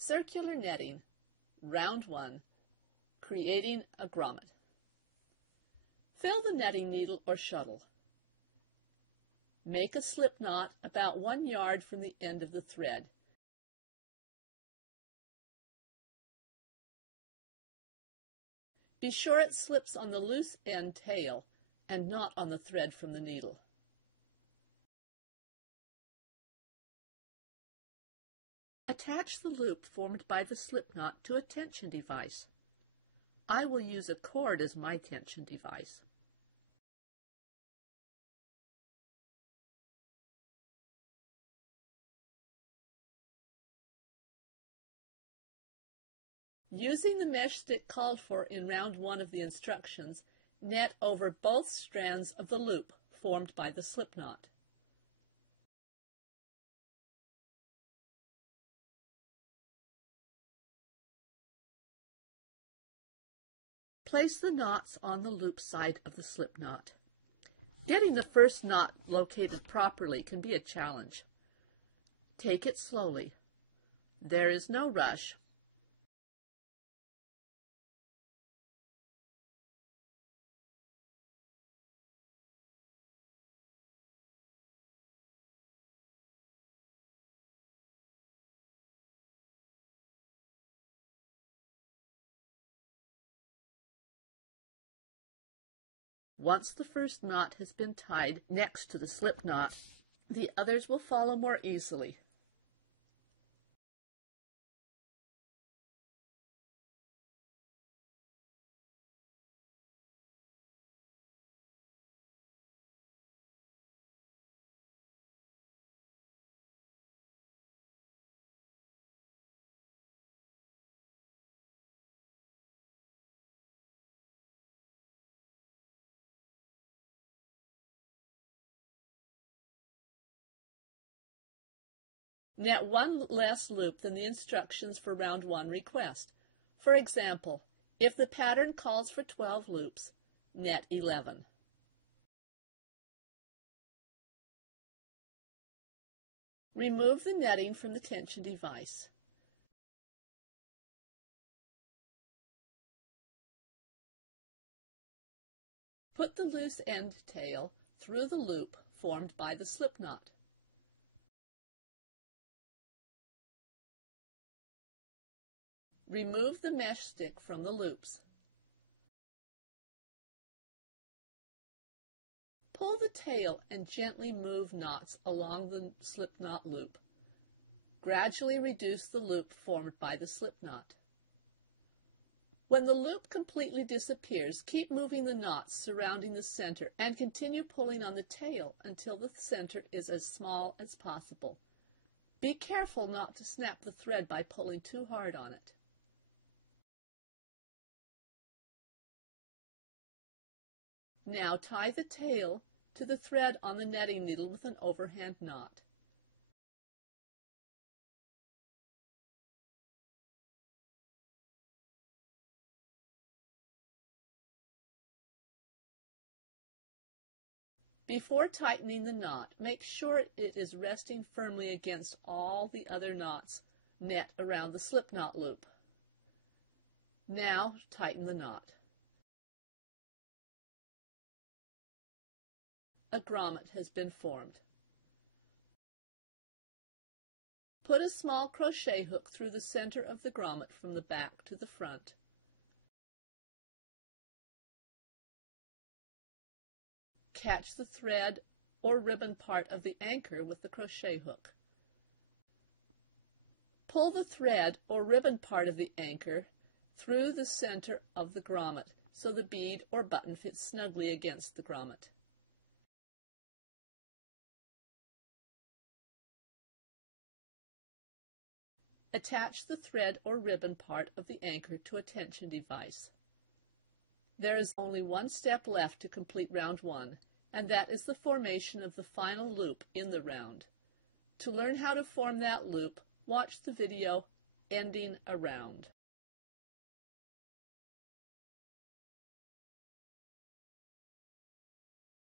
Circular netting, round 1, creating a grommet. Fill the netting needle or shuttle. Make a slip knot about 1 yard from the end of the thread. Be sure it slips on the loose end tail and not on the thread from the needle. Attach the loop formed by the slip knot to a tension device. I will use a cord as my tension device. Using the mesh stick called for in round 1 of the instructions, net over both strands of the loop formed by the slip knot. Place the knots on the loop side of the slip knot. Getting the first knot located properly can be a challenge. Take it slowly. There is no rush. Once the first knot has been tied next to the slip knot, the others will follow more easily. Net 1 less loop than the instructions for round 1 request. For example, if the pattern calls for 12 loops, net 11. Remove the netting from the tension device. Put the loose end tail through the loop formed by the slip knot. Remove the mesh stick from the loops. Pull the tail and gently move knots along the slip knot loop. Gradually reduce the loop formed by the slip knot. When the loop completely disappears, keep moving the knots surrounding the center and continue pulling on the tail until the center is as small as possible. Be careful not to snap the thread by pulling too hard on it. Now tie the tail to the thread on the netting needle with an overhand knot. Before tightening the knot, make sure it is resting firmly against all the other knots net around the slip knot loop. Now tighten the knot. A grommet has been formed. Put a small crochet hook through the center of the grommet from the back to the front. Catch the thread or ribbon part of the anchor with the crochet hook. Pull the thread or ribbon part of the anchor through the center of the grommet so the bead or button fits snugly against the grommet. Attach the thread or ribbon part of the anchor to a tension device. There is only one step left to complete round 1, and that is the formation of the final loop in the round. To learn how to form that loop, watch the video Ending a Round.